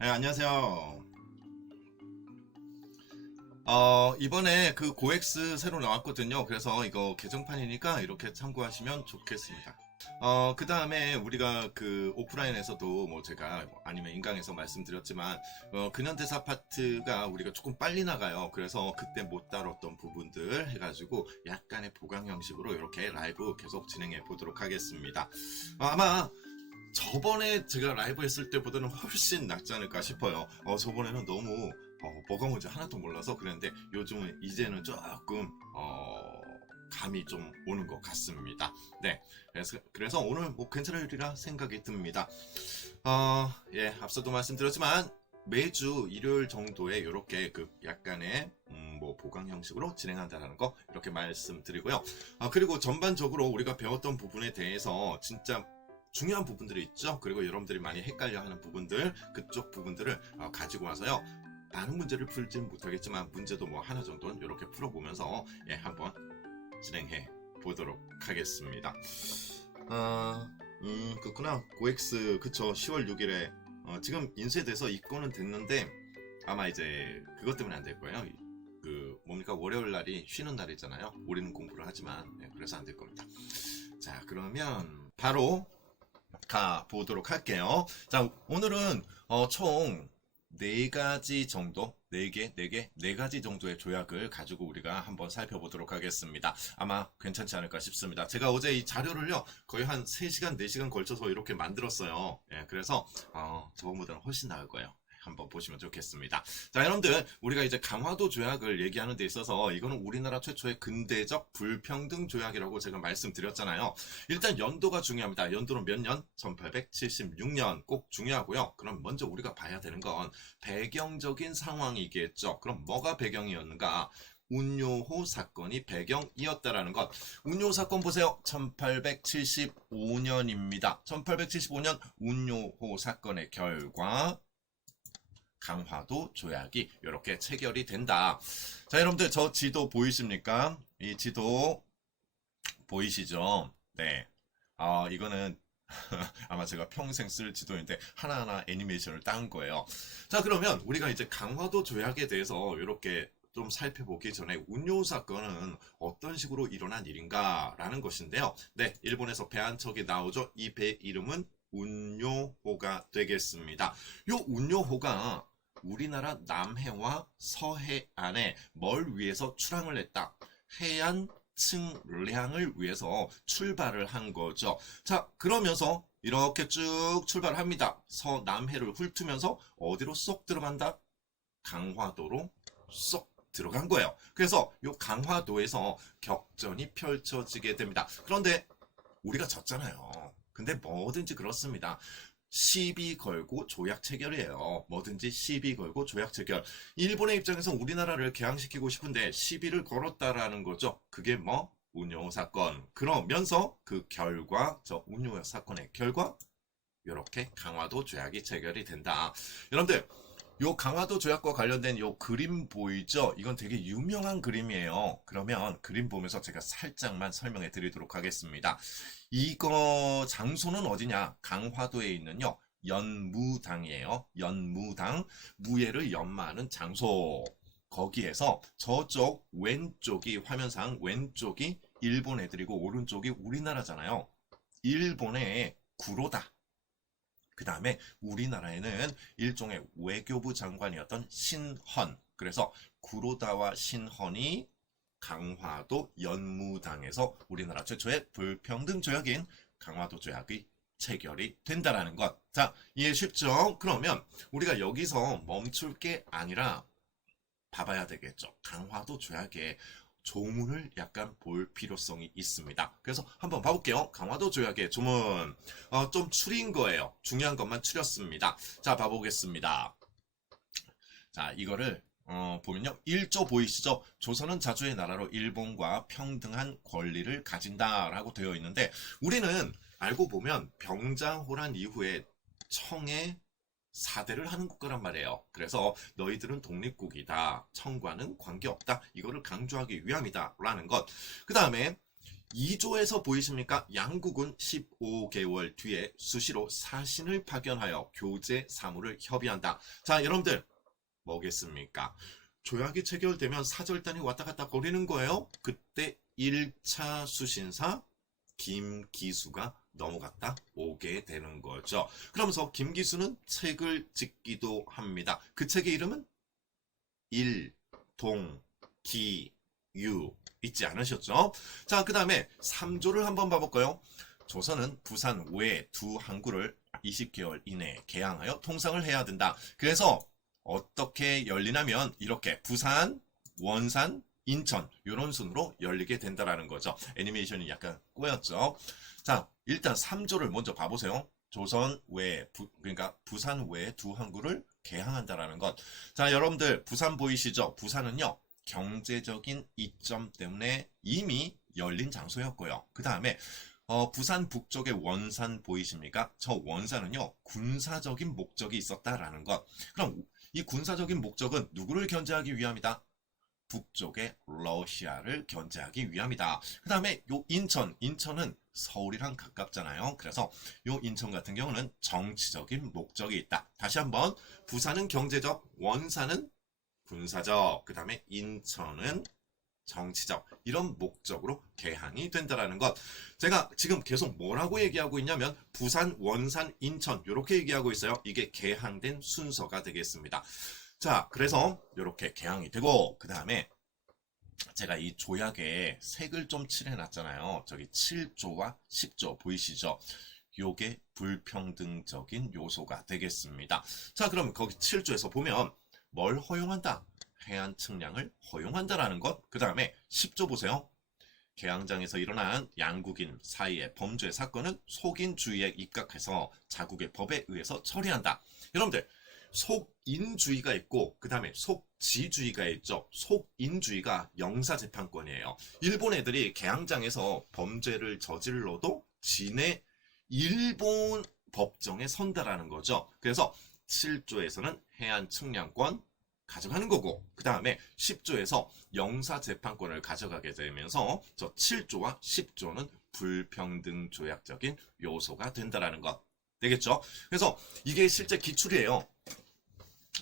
네, 안녕하세요. 이번에 그 고엑스 새로 나왔거든요. 그래서 이거 개정판이니까 이렇게 참고하시면 좋겠습니다. 그 다음에 우리가 그 오프라인에서도 뭐 제가 아니면 인강에서 말씀드렸지만, 근현대사 파트가 우리가 조금 빨리 나가요. 그래서 그때 못 다뤘던 부분들 해가지고 약간의 보강 형식으로 이렇게 라이브 계속 진행해 보도록 하겠습니다. 아마 저번에 제가 라이브 했을 때보다는 훨씬 낫지 않을까 싶어요. 저번에는 너무 뭐가 뭔지 하나도 몰라서 그랬는데 요즘은 이제는 조금 감이 좀 오는 것 같습니다. 네, 그래서 오늘 뭐 괜찮으리라 생각이 듭니다. 예, 앞서도 말씀드렸지만 매주 일요일 정도에 이렇게 그 약간의 뭐 보강 형식으로 진행한다는 거 이렇게 말씀드리고요. 그리고 전반적으로 우리가 배웠던 부분에 대해서 진짜 중요한 부분들이 있죠. 그리고 여러분들이 많이 헷갈려하는 부분들, 그쪽 부분들을 가지고 와서요. 많은 문제를 풀지는 못하겠지만 문제도 뭐 하나 정도는 이렇게 풀어보면서 예, 한번 진행해 보도록 하겠습니다. 그렇구나. 고엑스 그쵸. 10월 6일에 지금 인쇄돼서 입고는 됐는데 아마 이제 그것 때문에 안 될 거예요. 그 뭡니까 월요일 날이 쉬는 날이잖아요. 우리는 공부를 하지만 네, 그래서 안 될 겁니다. 자 그러면 바로 가 보도록 할게요. 자, 오늘은 총 4가지 정도, 4가지 정도의 조약을 가지고 우리가 한번 살펴보도록 하겠습니다. 아마 괜찮지 않을까 싶습니다. 제가 어제 이 자료를요, 거의 한 3시간, 4시간 걸쳐서 이렇게 만들었어요. 예, 그래서, 저번보다는 훨씬 나을 거예요. 한번 보시면 좋겠습니다. 자, 여러분들, 우리가 이제 강화도 조약을 얘기하는 데 있어서 이거는 우리나라 최초의 근대적 불평등 조약이라고 제가 말씀드렸잖아요. 일단 연도가 중요합니다. 연도는 몇 년? 1876년 꼭 중요하고요. 그럼 먼저 우리가 봐야 되는 건 배경적인 상황이겠죠. 그럼 뭐가 배경이었는가? 운요호 사건이 배경이었다라는 것. 운요호 사건 보세요. 1875년입니다. 1875년 운요호 사건의 결과 강화도 조약이 이렇게 체결이 된다. 자, 여러분들 저 지도 보이십니까? 이 지도 보이시죠? 네. 이거는 아마 제가 평생 쓸 지도인데 하나하나 애니메이션을 딴 거예요. 자, 그러면 우리가 이제 강화도 조약에 대해서 이렇게 좀 살펴보기 전에 운요 사건은 어떤 식으로 일어난 일인가라는 것인데요. 네, 일본에서 배 한 척이 나오죠. 이 배 이름은 운요호가 되겠습니다. 요 운요호가 우리나라 남해와 서해안에 뭘 위해서 출항을 했다. 해안 측량을 위해서 출발을 한 거죠. 자, 그러면서 이렇게 쭉 출발을 합니다. 서남해를 훑으면서 어디로 쏙 들어간다? 강화도로 쏙 들어간 거예요. 그래서 이 강화도에서 격전이 펼쳐지게 됩니다. 그런데 우리가 졌잖아요. 근데 뭐든지 그렇습니다. 시비 걸고 조약 체결이에요. 뭐든지 시비 걸고 조약 체결. 일본의 입장에서 우리나라를 개항시키고 싶은데 시비를 걸었다라는 거죠. 그게 뭐? 운요 사건. 그러면서 그 결과, 저 운요 사건의 결과, 이렇게 강화도 조약이 체결이 된다. 여러분들, 요 강화도 조약과 관련된 요 그림 보이죠? 이건 되게 유명한 그림이에요. 그러면 그림 보면서 제가 살짝만 설명해 드리도록 하겠습니다. 이거 장소는 어디냐? 강화도에 있는요. 연무당이에요. 연무당. 무예를 연마하는 장소. 거기에서 저쪽 왼쪽이 화면상 왼쪽이 일본 애들이고 오른쪽이 우리나라잖아요. 일본의 구로다. 그 다음에 우리나라에는 일종의 외교부 장관이었던 신헌. 그래서 구로다와 신헌이 강화도 연무당에서 우리나라 최초의 불평등 조약인 강화도 조약이 체결이 된다라는 것. 자, 이해 쉽죠? 그러면 우리가 여기서 멈출 게 아니라 봐봐야 되겠죠. 강화도 조약의 조문을 약간 볼 필요성이 있습니다. 그래서 한번 봐볼게요. 강화도 조약의 조문. 좀 추린 거예요. 중요한 것만 추렸습니다. 자, 봐보겠습니다. 자, 이거를 보면요. 1조 보이시죠? 조선은 자주의 나라로 일본과 평등한 권리를 가진다라고 되어 있는데 우리는 알고 보면 병자호란 이후에 청해 사대를 하는 국가란 말이에요. 그래서 너희들은 독립국이다. 청과는 관계없다. 이거를 강조하기 위함이다. 라는 것. 그 다음에 2조에서 보이십니까? 양국은 15개월 뒤에 수시로 사신을 파견하여 교제 사무를 협의한다. 자, 여러분들 뭐겠습니까? 조약이 체결되면 사절단이 왔다 갔다 거리는 거예요. 그때 1차 수신사 김기수가 넘어갔다 오게 되는 거죠. 그러면서 김기수는 책을 짓기도 합니다. 그 책의 이름은 일동기유 잊지 않으셨죠? 자, 그 다음에 3조를 한번 봐볼까요? 조선은 부산 외 두 항구를 20개월 이내에 개항하여 통상을 해야 된다. 그래서 어떻게 열리냐면 이렇게 부산, 원산, 인천 이런 순으로 열리게 된다라는 거죠. 애니메이션이 약간 꼬였죠. 자, 일단 3조를 먼저 봐보세요. 조선 외, 그러니까 부산 외 두 항구를 개항한다라는 것. 자, 여러분들 부산 보이시죠? 부산은요. 경제적인 이점 때문에 이미 열린 장소였고요. 그 다음에 부산 북쪽의 원산 보이십니까? 저 원산은요. 군사적인 목적이 있었다라는 것. 그럼 이 군사적인 목적은 누구를 견제하기 위함이다? 북쪽의 러시아를 견제하기 위함이다. 그 다음에 요 인천은 서울이랑 가깝잖아요. 그래서 요 인천 같은 경우는 정치적인 목적이 있다. 다시 한번 부산은 경제적, 원산은 군사적, 그 다음에 인천은 정치적 이런 목적으로 개항이 된다라는 것. 제가 지금 계속 뭐라고 얘기하고 있냐면 부산, 원산, 인천 이렇게 얘기하고 있어요. 이게 개항된 순서가 되겠습니다. 자, 그래서 이렇게 개항이 되고 그 다음에 제가 이 조약에 색을 좀 칠해놨잖아요. 저기 7조와 10조 보이시죠? 요게 불평등적인 요소가 되겠습니다. 자, 그럼 거기 7조에서 보면 뭘 허용한다? 해안 측량을 허용한다라는 것. 그 다음에 10조 보세요. 개항장에서 일어난 양국인 사이의 범죄 사건은 속인주의에 입각해서 자국의 법에 의해서 처리한다. 여러분들 속인주의가 있고 그 다음에 속지주의가 있죠. 속인주의가 영사재판권이에요. 일본 애들이 개항장에서 범죄를 저질러도 지네 일본 법정에 선다라는 거죠. 그래서 7조에서는 해안 측량권 가져가는 거고 그 다음에 10조에서 영사재판권을 가져가게 되면서 저 7조와 10조는 불평등 조약적인 요소가 된다라는 것 되겠죠. 그래서 이게 실제 기출이에요.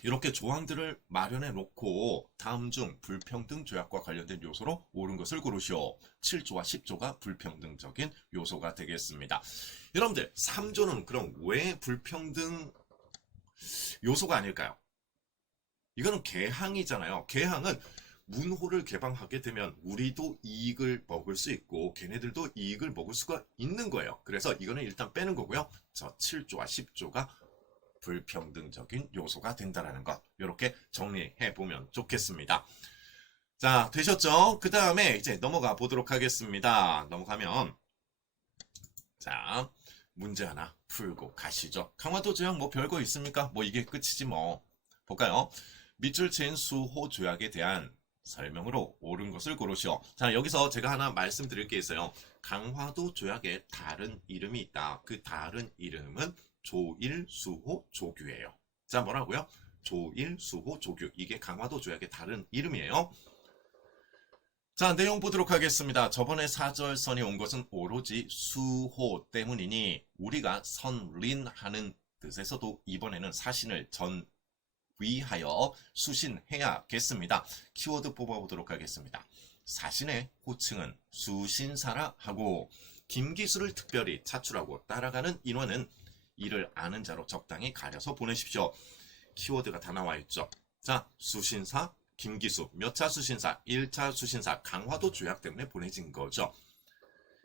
이렇게 조항들을 마련해 놓고 다음 중 불평등 조약과 관련된 요소로 옳은 것을 고르시오. 7조와 10조가 불평등적인 요소가 되겠습니다. 여러분들 3조는 그럼 왜 불평등 요소가 아닐까요? 이거는 개항이잖아요. 개항은 문호를 개방하게 되면 우리도 이익을 먹을 수 있고 걔네들도 이익을 먹을 수가 있는 거예요. 그래서 이거는 일단 빼는 거고요. 저 7조와 10조가 불평등적인 요소가 된다는 것. 이렇게 정리해 보면 좋겠습니다. 자, 되셨죠? 그 다음에 이제 넘어가 보도록 하겠습니다. 넘어가면 자, 문제 하나 풀고 가시죠. 강화도 조약 뭐 별거 있습니까? 뭐 이게 끝이지 뭐. 볼까요? 밑줄 친 수호 조약에 대한 설명으로 옳은 것을 고르시오. 자, 여기서 제가 하나 말씀드릴 게 있어요. 강화도 조약에 다른 이름이 있다. 그 다른 이름은 조일수호 조규예요. 자, 뭐라고요? 조일수호 조규. 이게 강화도 조약의 다른 이름이에요. 자, 내용 보도록 하겠습니다. 저번에 4절선이 온 것은 오로지 수호 때문이니 우리가 선린하는 뜻에서도 이번에는 사신을 위하여 수신해야겠습니다. 키워드 뽑아보도록 하겠습니다. 사신의 호칭은 수신사라 하고 김기수를 특별히 차출하고 따라가는 인원은 이를 아는 자로 적당히 가려서 보내십시오. 키워드가 다 나와 있죠. 자, 수신사 김기수 몇 차 수신사? 1차 수신사 강화도 조약 때문에 보내진 거죠.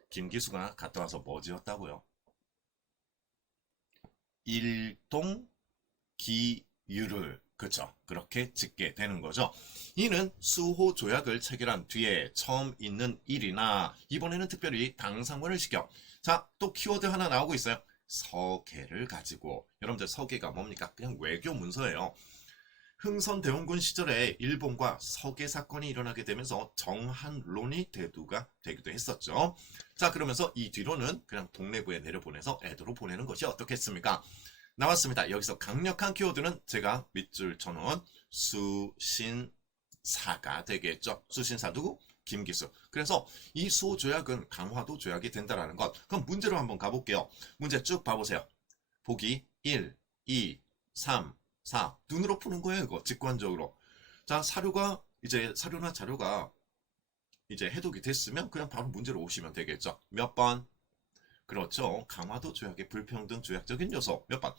김기수가 갔다 와서 뭐 지었다고요? 일동 기유를 그렇죠. 그렇게 짓게 되는 거죠. 이는 수호 조약을 체결한 뒤에 처음 있는 일이나 이번에는 특별히 당상관을 시켜. 자, 또 키워드 하나 나오고 있어요. 서계를 가지고. 여러분들 서계가 뭡니까? 그냥 외교 문서예요. 흥선대원군 시절에 일본과 서계 사건이 일어나게 되면서 정한론이 대두가 되기도 했었죠. 자, 그러면서 이 뒤로는 그냥 동래부에 내려보내서 애도로 보내는 것이 어떻겠습니까? 나왔습니다. 여기서 강력한 키워드는 제가 밑줄 쳐놓은 수신사가 되겠죠. 수신사 누구? 김기수. 그래서 이 수호 조약은 강화도 조약이 된다라는 것. 그럼 문제로 한번 가볼게요. 문제 쭉 봐보세요. 보기 1, 2, 3, 4. 눈으로 푸는 거예요, 이거. 직관적으로. 자, 사료나 자료가 이제 해독이 됐으면 그냥 바로 문제로 오시면 되겠죠. 몇 번? 그렇죠. 강화도 조약의 불평등 조약적인 요소. 몇 번?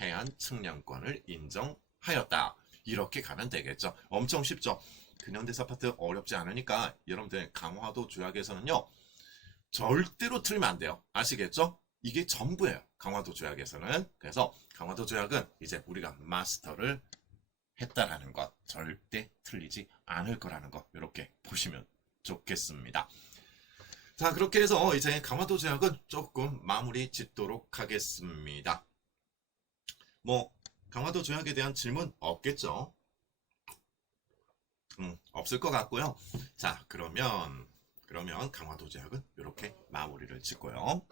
해안 측량권을 인정하였다. 이렇게 가면 되겠죠. 엄청 쉽죠. 근현대사 파트 어렵지 않으니까 여러분들 강화도 조약에서는요. 절대로 틀리면 안 돼요. 아시겠죠? 이게 전부예요. 강화도 조약에서는. 그래서 강화도 조약은 이제 우리가 마스터를 했다라는 것. 절대 틀리지 않을 거라는 것. 이렇게 보시면 좋겠습니다. 자, 그렇게 해서 이제 강화도 조약은 조금 마무리 짓도록 하겠습니다. 뭐 강화도 조약에 대한 질문 없겠죠? 없을 것 같고요. 자, 그러면 강화도 조약은 이렇게 마무리를 짓고요.